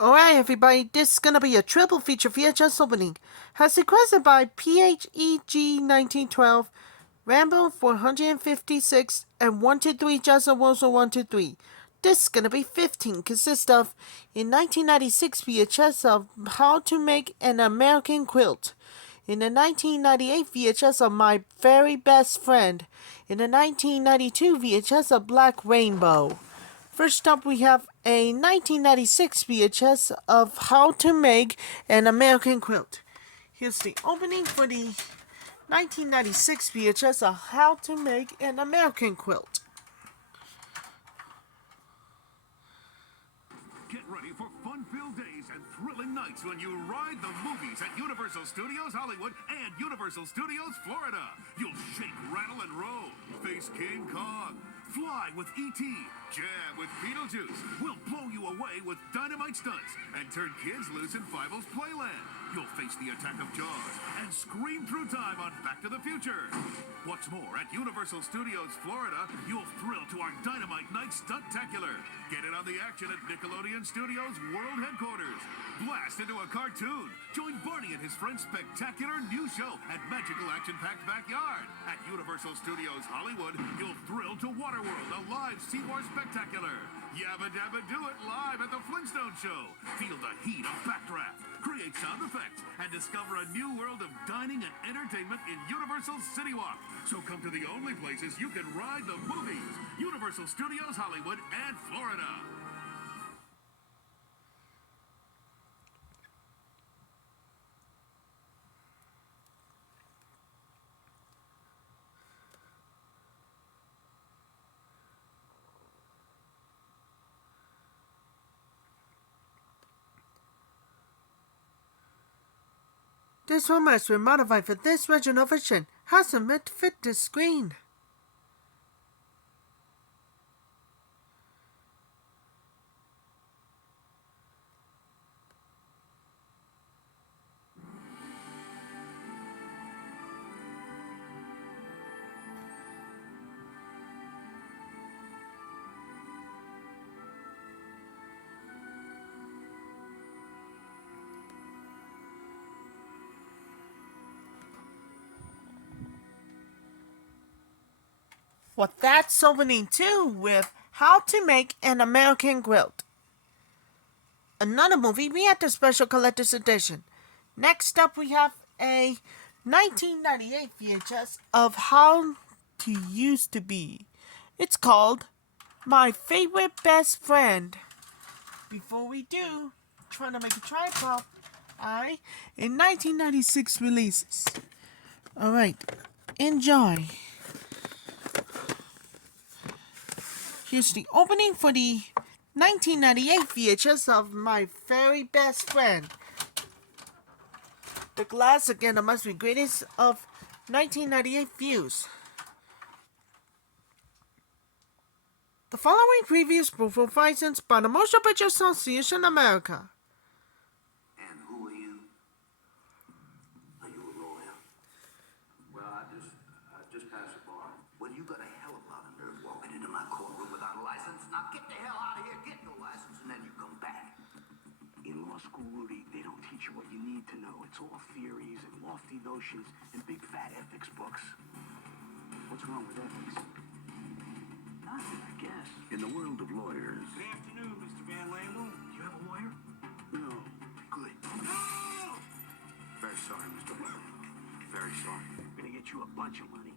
Alright, everybody, this is gonna be a triple feature VHS opening. As requested by PHEG1912, Rambo 456, and 123 Jazza Wozo 123. This is gonna be 15, consists of in 1996 VHS of How to Make an American Quilt, in the 1998 VHS of My Very Best Friend, in the 1992 VHS of Black Rainbow. First up, we have a 1996 VHS of How to Make an American Quilt. Here's the opening for the 1996 VHS of How to Make an American Quilt. Get ready for fun-filled days and thrilling nights when you ride the movies at Universal Studios Hollywood and Universal Studios Florida. You'll shake, rattle, and roll. Face King Kong. Fly with E.T., jam with Beetlejuice. We'll blow you away with dynamite stunts and turn kids loose in Fievel's Playland. You'll face the attack of Jaws and scream through time on Back to the Future. What's more, at Universal Studios Florida, you'll thrill to our Dynamite Night Stuntacular. Get in on the action at Nickelodeon Studios World Headquarters. Blast into a cartoon. Join Barney and his friends' spectacular new show at Magical Action-Packed Backyard. At Universal Studios Hollywood, you'll thrill to Waterworld, a live SeaWars spectacular. Yabba Dabba Do It live at the Flintstone Show. Feel the heat of Backdraft. Create sound effects and discover a new world of dining and entertainment in Universal City Walk. So come to the only places you can ride the movies. Universal Studios Hollywood and Florida. This format has been modified for this original version. Hasn't meant to fit this screen. Well, that's opening 2 with How to Make an American Quilt. Another movie, we had the special collector's edition. Next up, we have a 1998 VHS of How to Used to Be. It's called My Favorite Best Friend. Before we do, trying to make a tripod, in 1996 releases. Alright, enjoy. Here's the opening for the 1998 VHS of My Very Best Friend. The glass, again, the must be greatest of 1998 views. The following previous proof of license by the Motion Picture Association America. And who are you? Are you a lawyer? Well, I just passed the bar. Well, you got a hell of a lot of nerve walking into my courtroom without a license. Now get the hell out of here, get your license, and then you come back. In law school, Rudy, they don't teach you what you need to know. It's all theories and lofty notions and big fat ethics books. What's wrong with ethics? Nothing, I guess. In the world of lawyers. Good afternoon, Mr. Van Lamel. You have a lawyer? No. Good. No! Very sorry, Mr. Lamel. Very sorry. I'm gonna get you a bunch of money.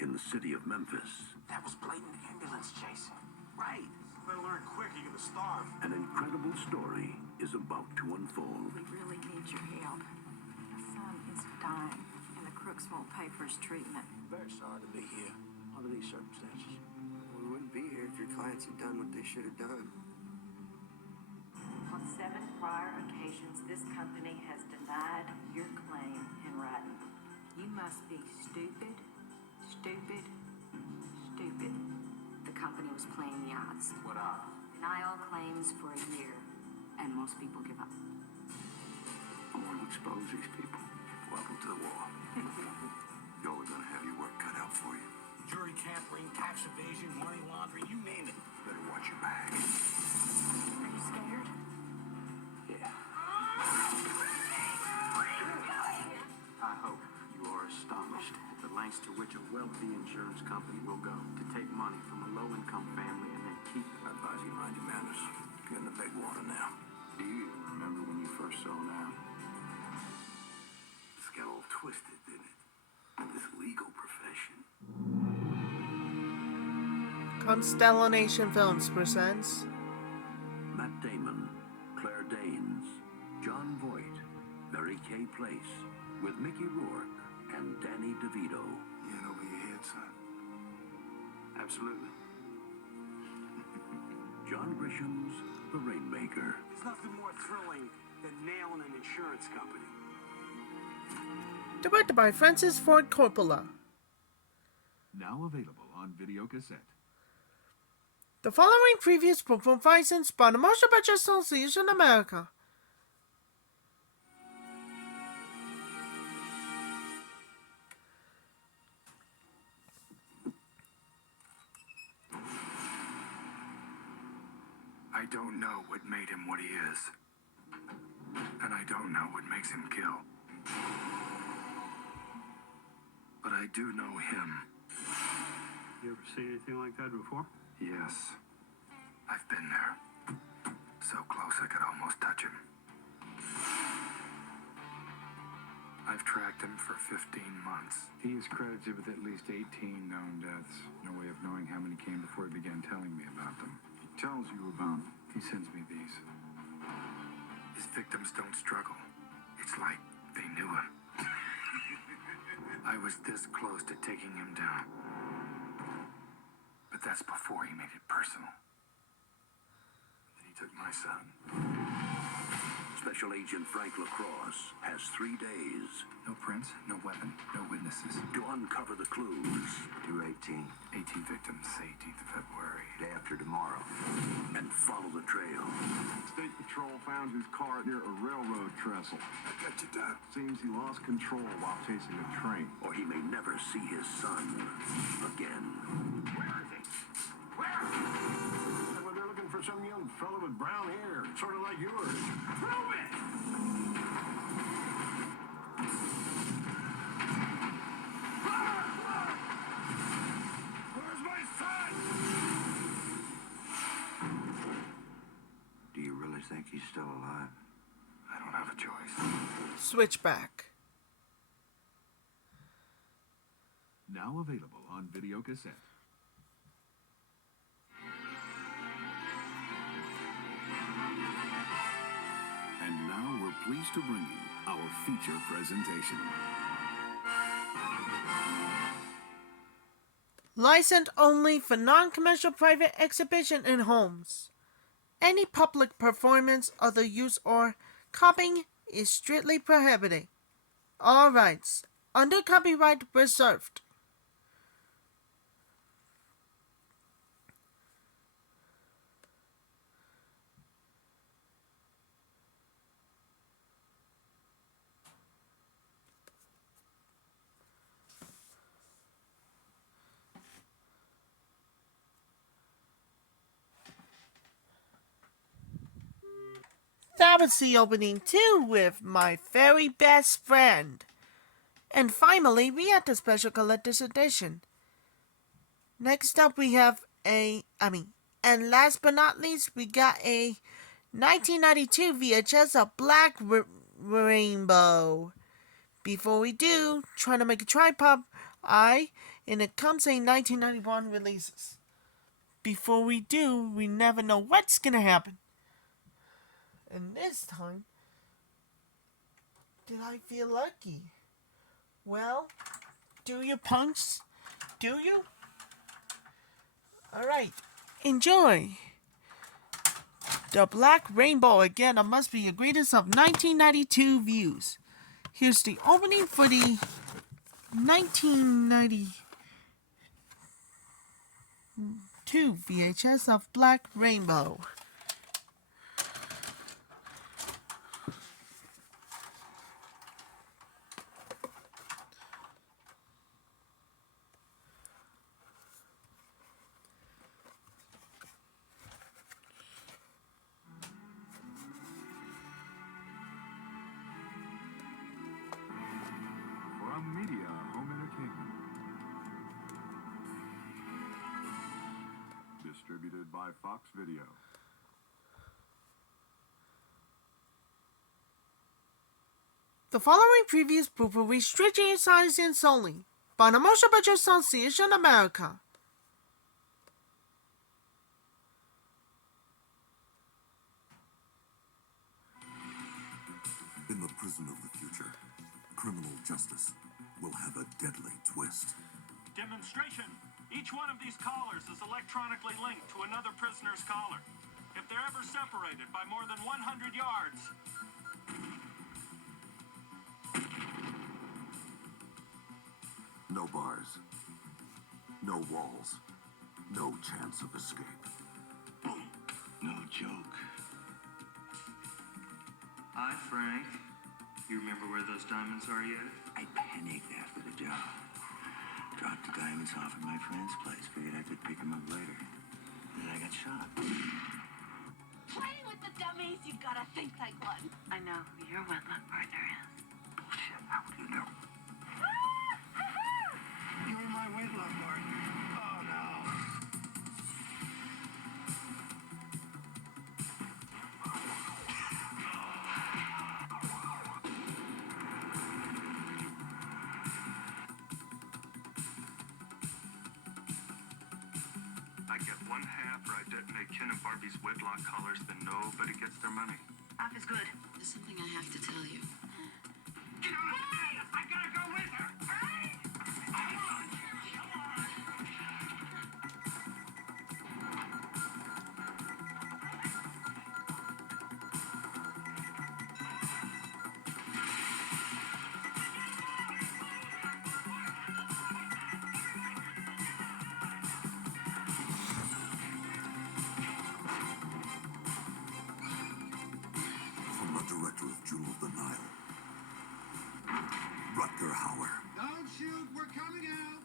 In the city of Memphis. That was blatant ambulance chasing. Right. Better learn quick, you're gonna starve. An incredible story is about to unfold. We really need your help. My son is dying, and the crooks won't pay for his treatment. Very sorry to be here under these circumstances. We wouldn't be here if your clients had done what they should have done. On 7 prior occasions, this company has denied your claim in writing. You must be stupid, stupid, stupid. The company was playing the odds. What odds? Deny all claims for a year, and most people give up. I want to expose these people. Welcome to the war. Y'all are gonna have your work cut out for you. Jury tampering, tax evasion, money laundering, you name it. Better watch your back. Are you scared? lengths to which a wealthy insurance company will go to take money from a low-income family and then keep it. I advise you mind your manners. You're in the big water now. Do you even remember when you first sold out? This got all twisted, didn't it? This legal profession. Constellation Films presents Matt Damon, Claire Danes, John Voight, Mary Kay Place, with Mickey Rourke and Danny DeVito. You in over your head, son? Absolutely. John Grisham's The Rainmaker. There's nothing more thrilling than nailing an insurance company. directed by Francis Ford Coppola. Now available on video cassette. The following previous provides spawned a motion picture association in America. I don't know what made him what he is. And I don't know what makes him kill. But I do know him. You ever seen anything like that before? Yes. I've been there. So close I could almost touch him. I've tracked him for 15 months. He is credited with at least 18 known deaths. No way of knowing how many came before he began telling me about them. He tells you about them. He sends me these. His victims don't struggle. It's like they knew him. I was this close to taking him down. But that's before he made it personal. Then he took my son. Special Agent Frank LaCrosse has 3 days No prints, no weapon, no witnesses. to uncover the clues 218. 18 victims, 18th of February. day after tomorrow and follow the trail. State Patrol found his car near a railroad trestle. I got you, Doc. Seems he lost control while chasing a train. Or he may never see his son again. Where is he? Where? Well, they're looking for some young fellow with brown hair, sort of like yours. Prove it! Where's my son? Do you really think he's still alive? I don't have a choice. Switchback. Now available on video cassette. And now we're pleased to bring you our feature presentation. Licensed only for non-commercial private exhibition in homes. Any public performance, other use, or copying is strictly prohibited. All rights under copyright reserved. That was the opening too with My Very Best Friend. And finally, we had the special collector's edition. Next up we have and last but not least, we got a 1992 VHS of Black Rainbow. Before we do, trying to make a tripod and it comes in 1991 releases. Before we do, we never know what's gonna happen. And this time, did I feel lucky? Well, do you punks? Do you? Alright, enjoy. The Black Rainbow, again, it must be the greatest of 1992 views. Here's the opening for the 1992 VHS of Black Rainbow. From Media Home Entertainment. by Fox Video. The following previous proof will restrict your science only, by the Motion Picture Association of America. In the prison of the future, criminal justice will have a deadly twist. Demonstration. Each one of these collars is electronically linked to another prisoner's collar. If they're ever separated by more than 100 yards, No bars. No walls. No chance of escape. No joke. Hi, Frank. You remember where those diamonds are yet? I panicked after the job. Dropped the diamonds off at my friend's place. Figured I could pick them up later. Then I got shot. Playing with the dummies, you gotta think like one. I know who your wedlock partner is. Bullshit. How would you know? You were my wedlock partner. Oh, no. I get one half or I detonate Ken and Barbie's wedlock collars, then nobody gets their money. Half is good. There's something I have to tell you. Get on the stairs! I gotta go with her! From the director of Jewel of the Nile, Rutger Hauer. Don't shoot, we're coming out.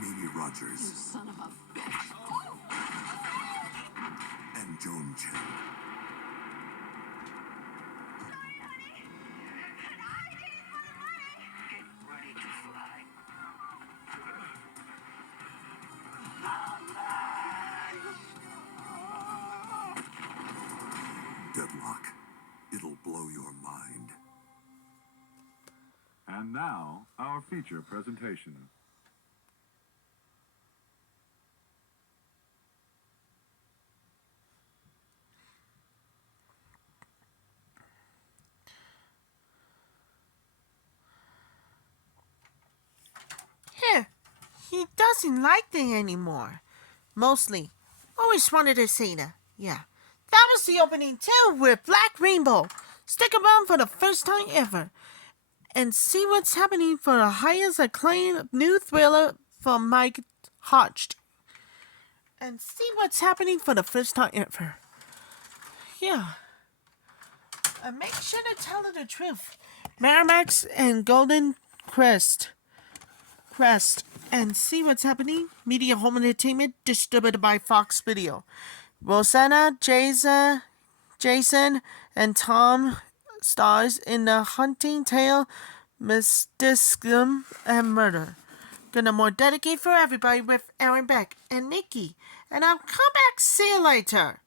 Mimi Rogers. Son of a bitch. And Joan Chen. Get ready to fly. Deadlock. It'll blow your mind. And now, our feature presentation. Here, he doesn't like them anymore. Mostly. Always wanted to see that. Yeah. That was the opening too with Black Rainbow. Stick around for the first time ever. And see what's happening for the highest acclaimed new thriller from Mike Hodged. And see what's happening for the first time ever. Yeah. And make sure to tell her the truth. Miramax and Goldcrest. And see what's happening. Media Home Entertainment distributed by Fox Video. Rosanna, Jason, and Tom stars in The Hunting Tale, Mysticism, and Murder. Gonna more dedicate for everybody with Aaron Beck and Nikki. And I'll come back, see you later.